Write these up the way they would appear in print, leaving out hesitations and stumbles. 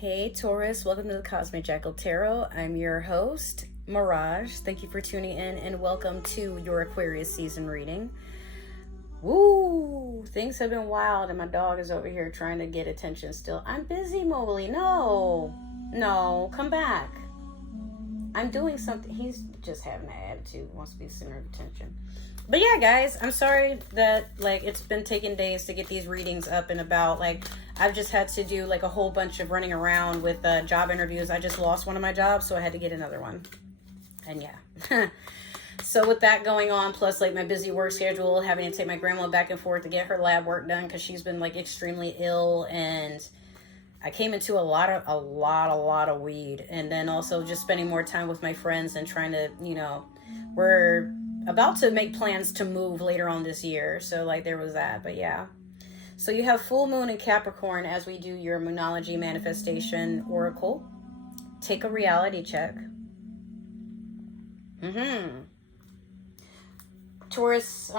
Hey Taurus, welcome to the Cosmic Jackal Tarot. I'm your host, Mirage. Thank you for tuning in and welcome to your Aquarius season reading. Woo! Things have been wild and my dog is over here trying to get attention still. I'm busy, Molly. No, come back. I'm doing something. He's just having an attitude, wants to be the center of attention. But yeah, guys, I'm sorry that it's been taking days to get these readings up and about. I've just had to do a whole bunch of running around with job interviews. I just lost one of my jobs, so I had to get another one. And yeah. So with that going on, plus my busy work schedule, having to take my grandma back and forth to get her lab work done because she's been extremely ill, and I came into a lot of weed, and then also just spending more time with my friends and trying to, we're about to make plans to move later on this year. So there was that, but yeah. So you have full moon in Capricorn as we do your Moonology manifestation oracle. Take a reality check. Taurus,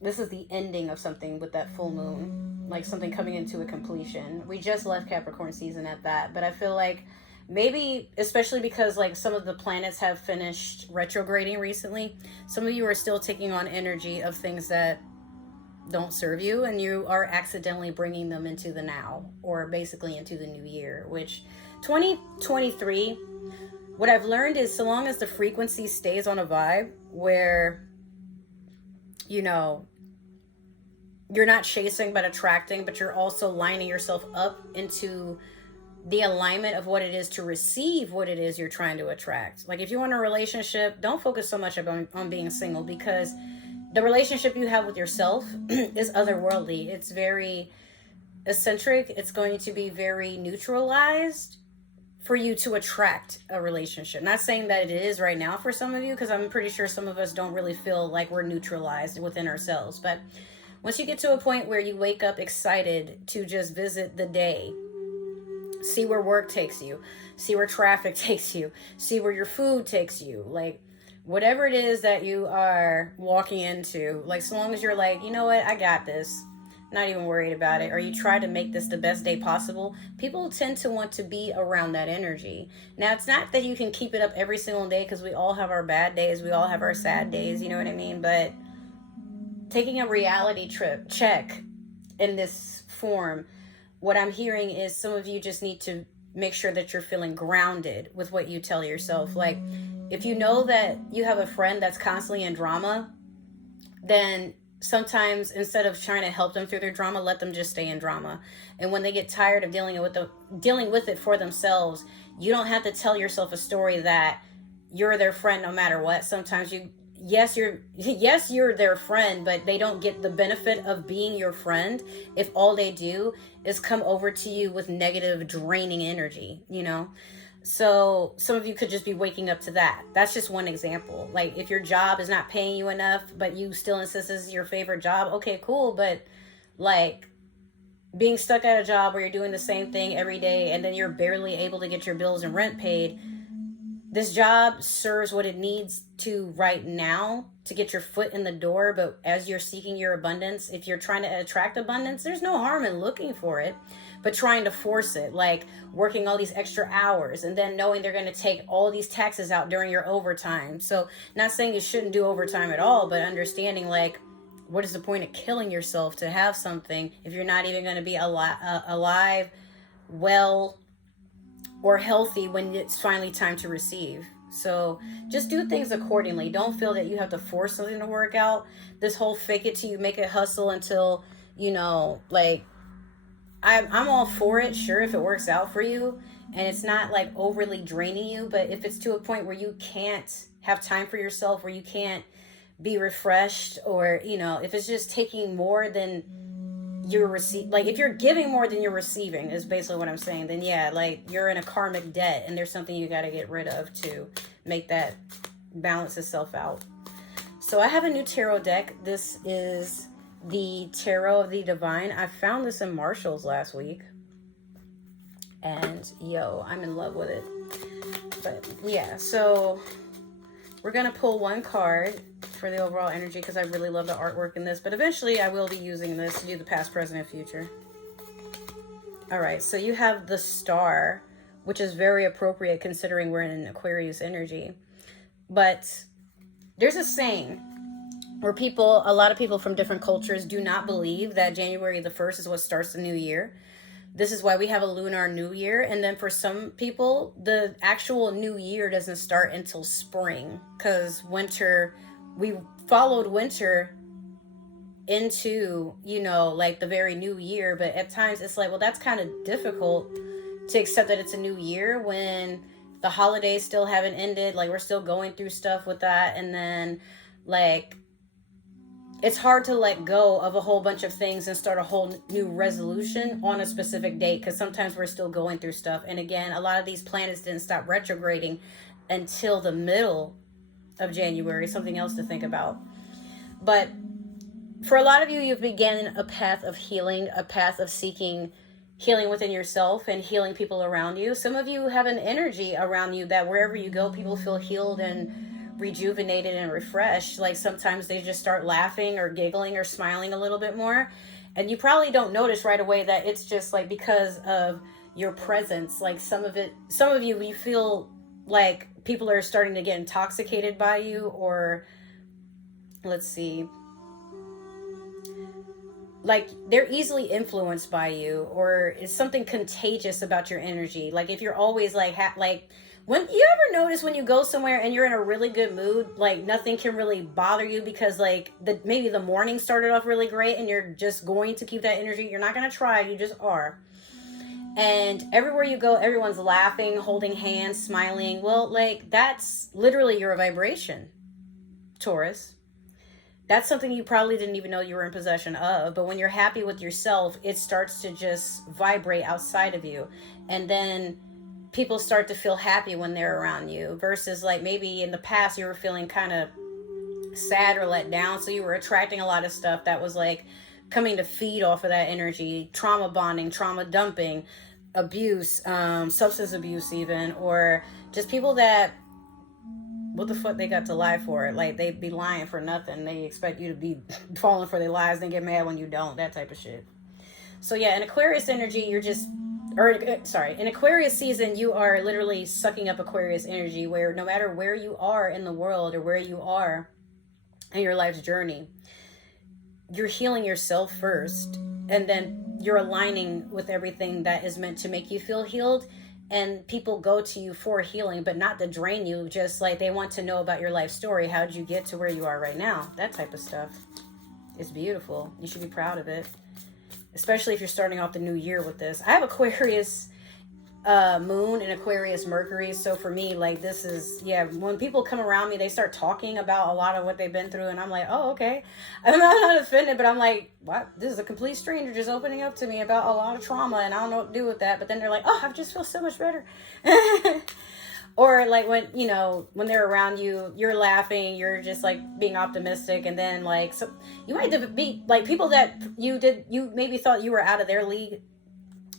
this is the ending of something with that full moon, something coming into a completion. We just left Capricorn season at that, but I feel maybe, especially because some of the planets have finished retrograding recently, some of you are still taking on energy of things that don't serve you, and you are accidentally bringing them into the now, or basically into the new year, which 2023, what I've learned is so long as the frequency stays on a vibe where, you're not chasing but attracting, but you're also lining yourself up into the alignment of what it is to receive what it is you're trying to attract. If you want a relationship, don't focus so much on being single, because the relationship you have with yourself is otherworldly. It's very eccentric. It's going to be very neutralized for you to attract a relationship. Not saying that it is right now for some of you, because I'm pretty sure some of us don't really feel like we're neutralized within ourselves. But once you get to a point where you wake up excited to just visit the day, see where work takes you, see where traffic takes you, see where your food takes you, whatever it is that you are walking into, so long as you're you know what, I got this, not even worried about it, or you try to make this the best day possible, people tend to want to be around that energy. Now, it's not that you can keep it up every single day, because we all have our bad days, we all have our sad days, you know what I mean? But taking a reality check in this form, what I'm hearing is some of you just need to make sure that you're feeling grounded with what you tell yourself. If you know that you have a friend that's constantly in drama, then sometimes instead of trying to help them through their drama, let them just stay in drama. And when they get tired of dealing with it for themselves, you don't have to tell yourself a story that you're their friend no matter what. Sometimes you're their friend, but they don't get the benefit of being your friend if all they do is come over to you with negative, draining energy, So some of you could just be waking up to that. That's just one example. If your job is not paying you enough, but you still insist this is your favorite job, okay, cool. But being stuck at a job where you're doing the same thing every day and then you're barely able to get your bills and rent paid, this job serves what it needs to right now to get your foot in the door. But as you're seeking your abundance, if you're trying to attract abundance, there's no harm in looking for it, but trying to force it, working all these extra hours and then knowing they're going to take all these taxes out during your overtime. So not saying you shouldn't do overtime at all, but understanding what is the point of killing yourself to have something if you're not even going to be alive, well, or healthy when it's finally time to receive. So just do things accordingly. Don't feel that you have to force something to work out. This whole fake it till you make it hustle until, I'm all for it, sure, if it works out for you and it's not overly draining you. But if it's to a point where you can't have time for yourself, where you can't be refreshed, or, if it's just taking more than you're if you're giving more than you're receiving is basically what I'm saying, then yeah, you're in a karmic debt and there's something you got to get rid of to make that balance itself out. So I have a new tarot deck. This is the Tarot of the Divine. I found this in Marshall's last week and I'm in love with it. But yeah, so we're gonna pull one card for the overall energy because I really love the artwork in this, but eventually I will be using this to do the past, present, and future. All right, so you have the Star, which is very appropriate considering we're in an Aquarius energy. But there's a saying where a lot of people from different cultures do not believe that January the 1st is what starts the new year. This is why we have a lunar new year. And then for some people, the actual new year doesn't start until spring, because we followed winter into, like the very new year. But at times it's like, well, that's kind of difficult to accept that it's a new year when the holidays still haven't ended. Like, we're still going through stuff with that. And then, like, it's hard to let go of a whole bunch of things and start a whole new resolution on a specific date, because sometimes we're still going through stuff. And again, a lot of these planets didn't stop retrograding until the middle of January. Something else to think about. But for a lot of you, you've begun a path of healing, a path of seeking healing within yourself and healing people around you. Some of you have an energy around you that wherever you go, people feel healed and rejuvenated and refreshed. Like, sometimes they just start laughing or giggling or smiling a little bit more. And you probably don't notice right away that it's just like because of your presence. Like, some of you feel like people are starting to get intoxicated by you, or let's see, like they're easily influenced by you, or it's something contagious about your energy. Like, if you're always like when you ever notice when you go somewhere and you're in a really good mood, like nothing can really bother you because like maybe the morning started off really great and you're just going to keep that energy. You're not going to try, you just are. And everywhere you go, everyone's laughing, holding hands, smiling. Well, like, that's literally your vibration, Taurus. That's something you probably didn't even know you were in possession of. But when you're happy with yourself, it starts to just vibrate outside of you. And then people start to feel happy when they're around you, versus like maybe in the past you were feeling kind of sad or let down. So you were attracting a lot of stuff that was like coming to feed off of that energy, trauma bonding, trauma dumping, abuse, substance abuse even, or just people that, what the fuck they got to lie for? Like, they be lying for nothing. They expect you to be falling for their lies, then get mad when you don't, that type of shit. So yeah, in Aquarius energy, in Aquarius season, you are literally sucking up Aquarius energy, where no matter where you are in the world or where you are in your life's journey, you're healing yourself first, and then you're aligning with everything that is meant to make you feel healed. And people go to you for healing, but not to drain you. Just like they want to know about your life story. How did you get to where you are right now? That type of stuff. It's beautiful. You should be proud of it. Especially if you're starting off the new year with this. I have Aquarius moon and Aquarius Mercury. So for me, like, this is, yeah, when people come around me, they start talking about a lot of what they've been through. And I'm like, oh, okay. I'm not offended, but I'm like, what? This is a complete stranger just opening up to me about a lot of trauma, and I don't know what to do with that. But then they're like, oh, I just feel so much better. Or like when they're around you, you're laughing, you're just like being optimistic. And then like, so you might be like people that you maybe thought you were out of their league.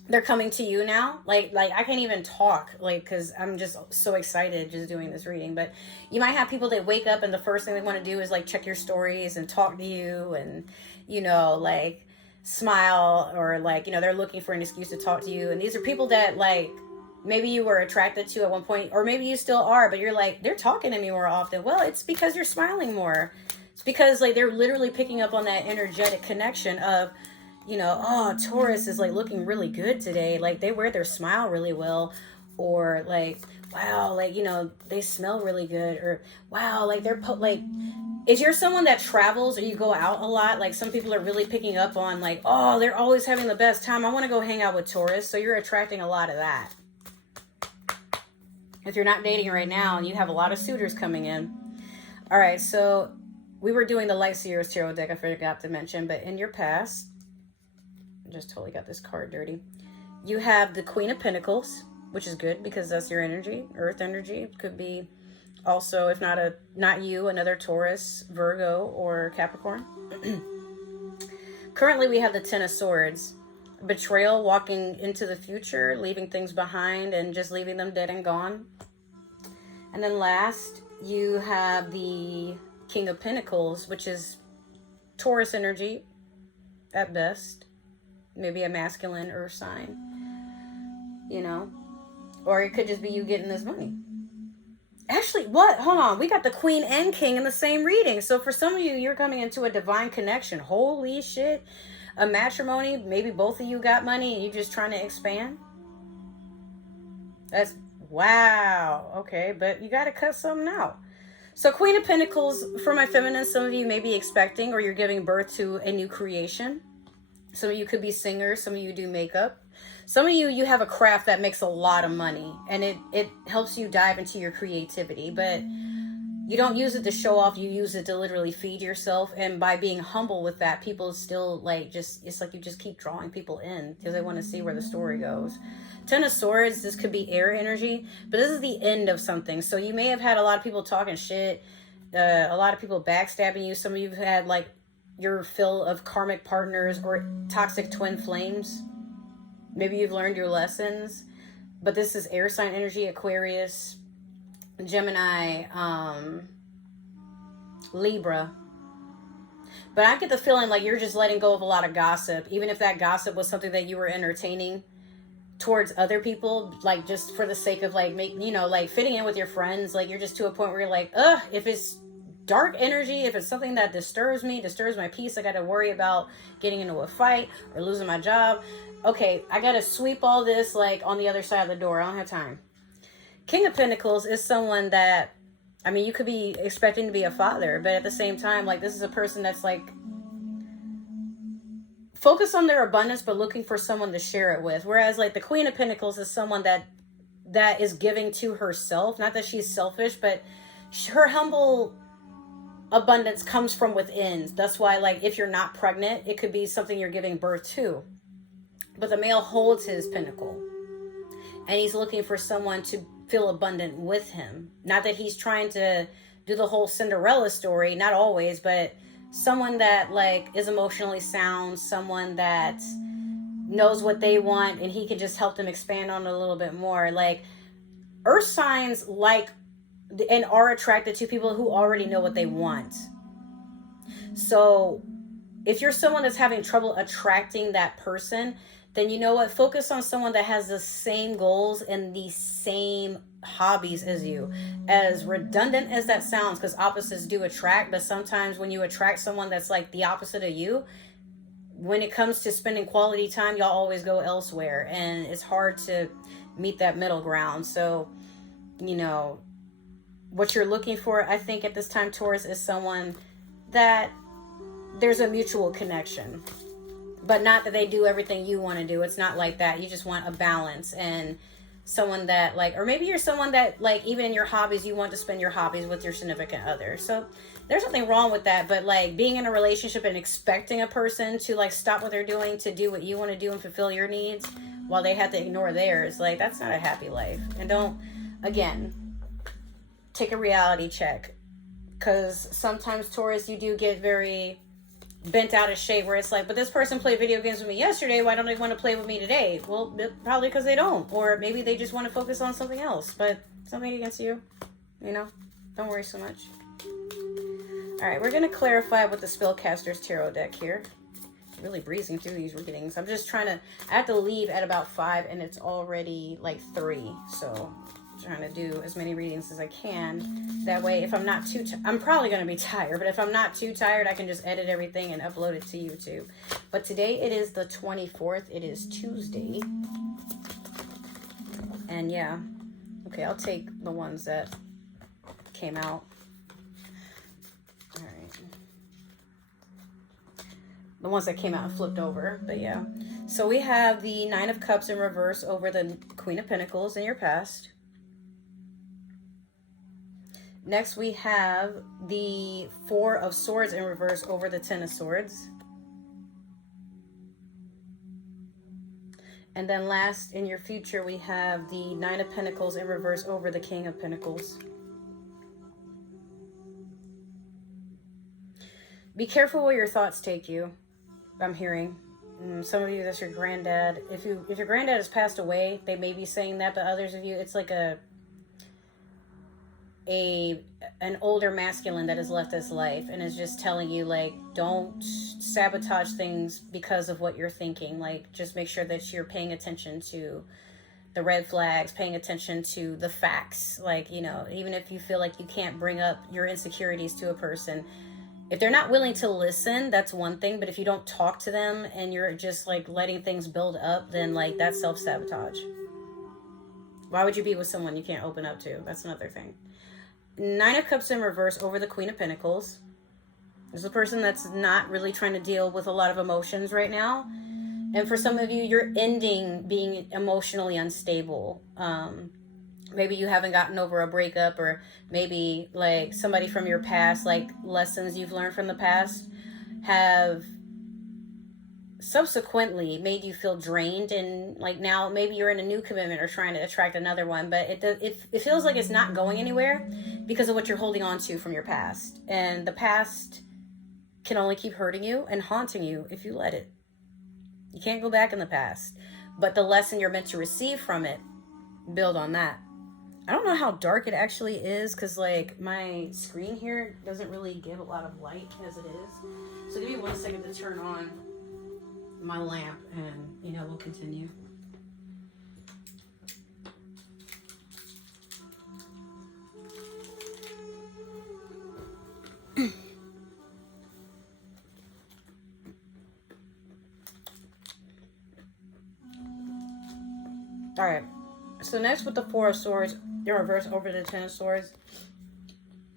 They're coming to you now. Like I can't even talk, like, because I'm just so excited just doing this reading. But you might have people that wake up and the first thing they want to do is like check your stories and talk to you and, like smile, or like, they're looking for an excuse to talk to you. And these are people that like maybe you were attracted to at one point, or maybe you still are, but you're like, they're talking to me more often. Well, it's because you're smiling more. It's because like they're literally picking up on that energetic connection of, oh, Taurus is like looking really good today. Like they wear their smile really well, or like, wow, like, they smell really good, or wow, like they're if you're someone that travels or you go out a lot, like some people are really picking up on like, oh, they're always having the best time. I want to go hang out with Taurus. So you're attracting a lot of that. If you're not dating right now, you have a lot of suitors coming in. All right, so we were doing the Light Seers Tarot deck, I forgot to mention, but in your past, I just totally got this card dirty. You have the Queen of Pentacles, which is good because that's your energy, Earth energy. It could be also, if not you, another Taurus, Virgo, or Capricorn. Currently, we have the Ten of Swords. Betrayal, walking into the future, leaving things behind and just leaving them dead and gone. And then last, you have the King of Pentacles, which is Taurus energy at best, maybe a masculine earth sign. you know? Or it could just be you getting this money. Actually, what? Hold on. We got the Queen and King in the same reading. So for some of you, you're coming into a divine connection. Holy shit. A matrimony. Maybe both of you got money and you're just trying to expand. That's, wow. Okay, but you got to cut something out. So Queen of Pentacles, for my feminine, some of you may be expecting or you're giving birth to a new creation. Some of you could be singers. Some of you do makeup. Some of you have a craft that makes a lot of money and it helps you dive into your creativity, but you don't use it to show off. You use it to literally feed yourself. And by being humble with that, people still like it's like you just keep drawing people in because they want to see where the story goes. Ten of Swords, this could be air energy, but this is the end of something. So you may have had a lot of people talking shit, a lot of people backstabbing you. Some of you have had like your fill of karmic partners or toxic twin flames. Maybe you've learned your lessons, but this is air sign energy, Aquarius, Gemini, Libra. But I get the feeling like you're just letting go of a lot of gossip, even if that gossip was something that you were entertaining towards other people, like just for the sake of like, like fitting in with your friends. Like you're just to a point where you're like, if it's dark energy, if it's something that disturbs me, disturbs my peace, I got to worry about getting into a fight or losing my job. Okay, I got to sweep all this like on the other side of the door. I don't have time. King of Pentacles is someone that, I mean, you could be expecting to be a father, but at the same time, like this is a person that's like focused on their abundance, but looking for someone to share it with. Whereas like the Queen of Pentacles is someone that is giving to herself. Not that she's selfish, but her humble abundance comes from within. That's why like if you're not pregnant, it could be something you're giving birth to. But the male holds his pinnacle and he's looking for someone to feel abundant with him. Not that he's trying to do the whole Cinderella story, not always, but someone that like is emotionally sound, someone that knows what they want and he can just help them expand on it a little bit more. Like earth signs like and are attracted to people who already know what they want. So if you're someone that's having trouble attracting that person, then you know what? Focus on someone that has the same goals and the same hobbies as you. As redundant as that sounds, because opposites do attract, but sometimes when you attract someone that's like the opposite of you, when it comes to spending quality time, y'all always go elsewhere. And it's hard to meet that middle ground. So, what you're looking for, I think at this time, Taurus, is someone that there's a mutual connection. But not that they do everything you want to do. It's not like that. You just want a balance and someone that like, or maybe you're someone that like, even in your hobbies, you want to spend your hobbies with your significant other. So there's nothing wrong with that. But like being in a relationship and expecting a person to like stop what they're doing to do what you want to do and fulfill your needs while they have to ignore theirs, like that's not a happy life. And don't, again, take a reality check. Because sometimes Taurus, you do get very bent out of shape where it's like, but this person played video games with me yesterday, why don't they want to play with me today? Well, probably because they don't, or maybe they just want to focus on something else. But something against you, don't worry so much. All right, we're going to clarify with the Spellcaster's Tarot deck here. Really breezing through these readings. I'm just trying to, I have to leave at about 5 and it's already like 3, so trying to do as many readings as I can. That way, if I'm not too, I'm probably going to be tired, but if I'm not too tired, I can just edit everything and upload it to YouTube. But today it is the 24th. It is Tuesday. And yeah, okay, I'll take the ones that came out. All right. The ones that came out and flipped over, but yeah. So we have the Nine of Cups in reverse over the Queen of Pentacles in your past. Next, we have the Four of Swords in reverse over the Ten of Swords. And then last, in your future, we have the Nine of Pentacles in reverse over the King of Pentacles. Be careful where your thoughts take you, I'm hearing. Some of you, that's your granddad. If your granddad has passed away, they may be saying that, but others of you, it's like an older masculine that has left this life and is just telling you like, don't sabotage things because of what you're thinking. Like, just make sure that you're paying attention to the red flags, paying attention to the facts. Like, you know, even if you feel like you can't bring up your insecurities to a person, if they're not willing to listen, that's one thing. But if you don't talk to them and you're just like letting things build up, then like that's self-sabotage. Why would you be with someone you can't open up to? That's another thing. Nine of Cups in reverse over the Queen of Pentacles. There's a person that's not really trying to deal with a lot of emotions right now. And for some of you, you're ending being emotionally unstable. Maybe you haven't gotten over a breakup, or maybe like somebody from your past, like lessons you've learned from the past have subsequently made you feel drained, and like now maybe you're in a new commitment or trying to attract another one, but it feels like it's not going anywhere because of what you're holding on to from your past. And the past can only keep hurting you and haunting you if you let it. You can't go back in the past, but the lesson you're meant to receive from it, build on that. I don't know how dark it actually is because like my screen here doesn't really give a lot of light as it is. So give me 1 second to turn on my lamp and, you know, we'll continue. All right. So next with the Four of Swords, in reverse over the Ten of Swords.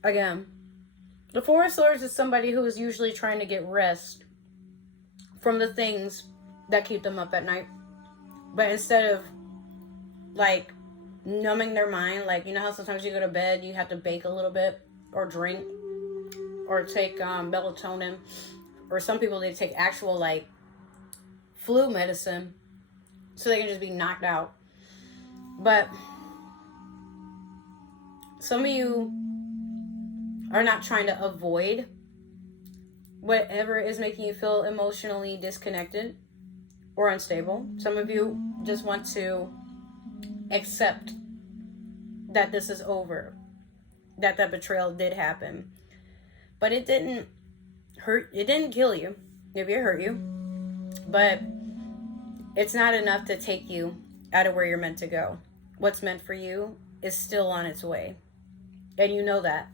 Again, the Four of Swords is somebody who is usually trying to get rest from the things that keep them up at night. But instead of like numbing their mind, like, you know how sometimes you go to bed, you have to bake a little bit or drink or take melatonin, or some people, they take actual like flu medicine so they can just be knocked out. But some of you are not trying to avoid whatever is making you feel emotionally disconnected or unstable. Some of you just want to accept that this is over, that betrayal did happen. But it didn't hurt, it didn't kill you. Maybe it hurt you, but it's not enough to take you out of where you're meant to go. What's meant for you is still on its way. And you know that.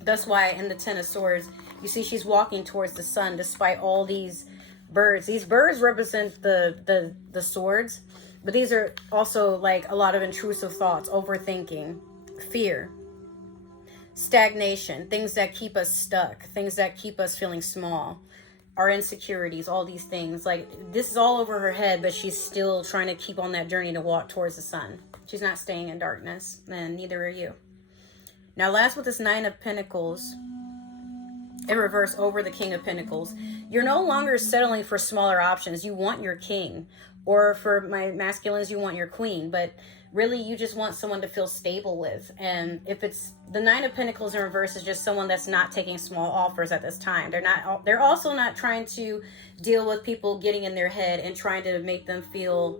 That's why in the Ten of Swords, you see she's walking towards the sun despite all these birds. These birds represent the swords, but these are also like a lot of intrusive thoughts, overthinking, fear, stagnation, things that keep us stuck, things that keep us feeling small, our insecurities, all these things. Like, this is all over her head, but she's still trying to keep on that journey to walk towards the sun. She's not staying in darkness, and neither are you. Now, last with this Nine of Pentacles in reverse over the King of Pentacles, you're no longer settling for smaller options. You want your king, or for my masculines, you want your queen, but really you just want someone to feel stable with. And if it's the Nine of Pentacles in reverse, is just someone that's not taking small offers at this time. They're also not trying to deal with people getting in their head and trying to make them feel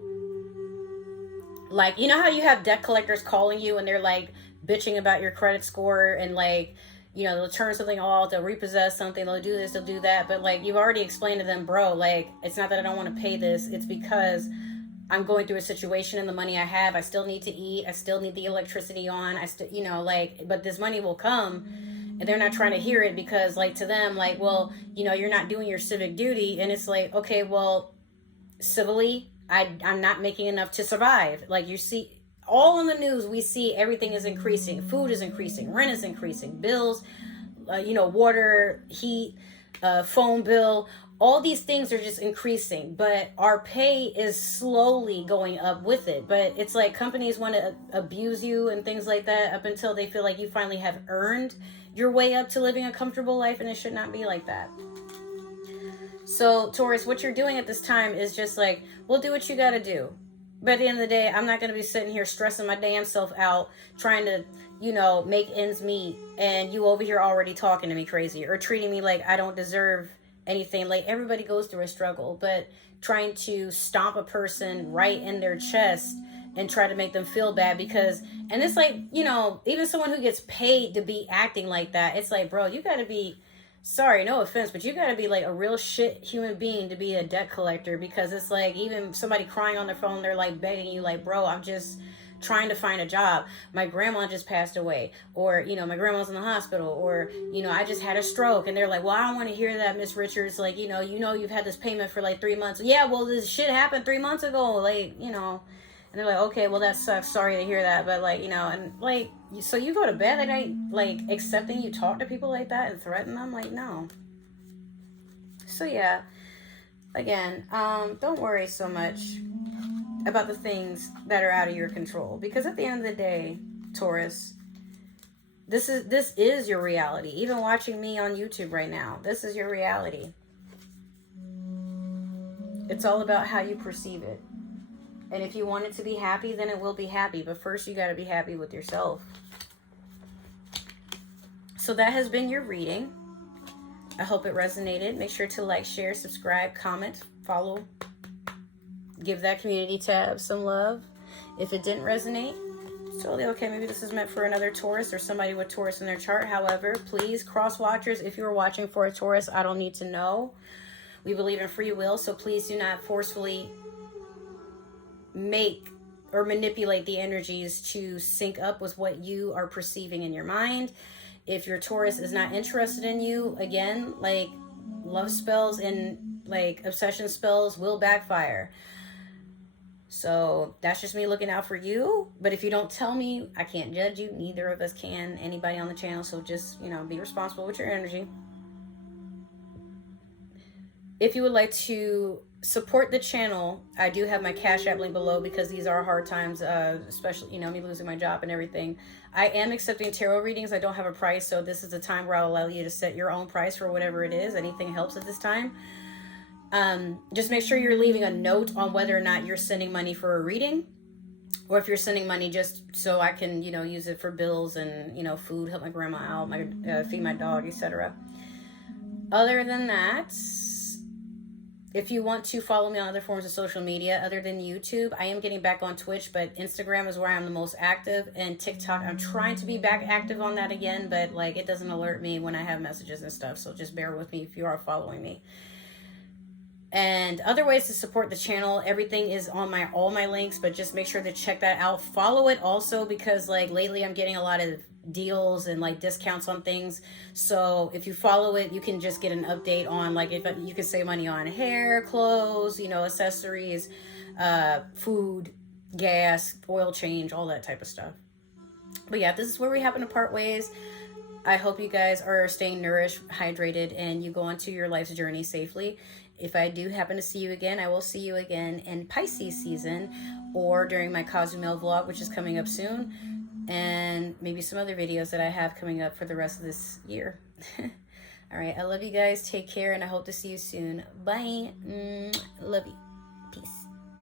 like, you know how you have debt collectors calling you and they're like bitching about your credit score, and like, you know, they'll turn something off, they'll repossess something, they'll do this, they'll do that. But like, you've already explained to them, bro, like, it's not that I don't want to pay this. It's because I'm going through a situation and the money I have, I still need to eat. I still need the electricity on. I still, you know, like, but this money will come. And they're not trying to hear it because like to them, like, well, you know, you're not doing your civic duty. And it's like, okay, well, civilly, I'm not making enough to survive. Like, you see, all in the news, we see everything is increasing. Food is increasing. Rent is increasing. Bills, you know, water, heat, phone bill. All these things are just increasing. But our pay is slowly going up with it. But it's like companies want to abuse you and things like that up until they feel like you finally have earned your way up to living a comfortable life. And it should not be like that. So, Taurus, what you're doing at this time is just like, well, do what you got to do. But at the end of the day, I'm not going to be sitting here stressing my damn self out, trying to, you know, make ends meet, and you over here already talking to me crazy or treating me like I don't deserve anything. Like, everybody goes through a struggle, but trying to stomp a person right in their chest and try to make them feel bad because, and it's like, you know, even someone who gets paid to be acting like that, it's like, bro, you got to be sorry, no offense, but you gotta be like a real shit human being to be a debt collector, because it's like, even somebody crying on their phone, they're like begging you, like, bro, I'm just trying to find a job. My grandma just passed away, or, you know, my grandma's in the hospital, or, you know, I just had a stroke. And they're like, well, I don't want to hear that, Miss Richards. Like, you know, you've had this payment for like 3 months. Yeah, well, this shit happened 3 months ago. Like, you know, and they're like, okay, well, that sucks. Sorry to hear that. But like, you know, and like, so you go to bed at night, like, accepting you talk to people like that and threaten them? Like, no. So yeah, again, don't worry so much about the things that are out of your control, because at the end of the day, Taurus, this is your reality. Even watching me on YouTube right now, this is your reality. It's all about how you perceive it. And if you want it to be happy, then it will be happy. But first, you got to be happy with yourself. So that has been your reading. I hope it resonated. Make sure to like, share, subscribe, comment, follow. Give that community tab some love. If it didn't resonate, it's totally okay. Maybe this is meant for another Taurus or somebody with Taurus in their chart. However, please, cross watchers, if you're watching for a Taurus, I don't need to know. We believe in free will, so please do not forcefully make or manipulate the energies to sync up with what you are perceiving in your mind. If your Taurus is not interested in you, again, like, love spells and like obsession spells will backfire. So that's just me looking out for you. But if you don't tell me, I can't judge you. Neither of us can, anybody on the channel. So just, you know, be responsible with your energy. If you would like to support the channel, I do have my Cash App link below, because these are hard times, especially, you know, me losing my job and everything. I am accepting tarot readings. I don't have a price, so this is the time where I'll allow you to set your own price for whatever it is. Anything helps at this time. Just make sure you're leaving a note on whether or not you're sending money for a reading, or if you're sending money just so I can, you know, use it for bills and, you know, food, help my grandma out, feed my dog, etc. Other than that, if you want to follow me on other forms of social media other than YouTube, I am getting back on Twitch, but Instagram is where I'm the most active, and TikTok, I'm trying to be back active on that again, but like, it doesn't alert me when I have messages and stuff, so just bear with me if you are following me. And other ways to support the channel, everything is on all my links, but just make sure to check that out. Follow it also, because like lately I'm getting a lot of deals and like discounts on things. So if you follow it, you can just get an update on, like, if you can save money on hair, clothes, you know, accessories, food, gas, oil change, all that type of stuff. But yeah, this is where we happen to part ways. I hope you guys are staying nourished, hydrated, and you go onto your life's journey safely. If I do happen to see you again, I will see you again in Pisces season, or during my Cozumel vlog, which is coming up soon, and maybe some other videos that I have coming up for the rest of this year. All right, I love you guys. Take care, and I hope to see you soon. Bye. Love you. Peace.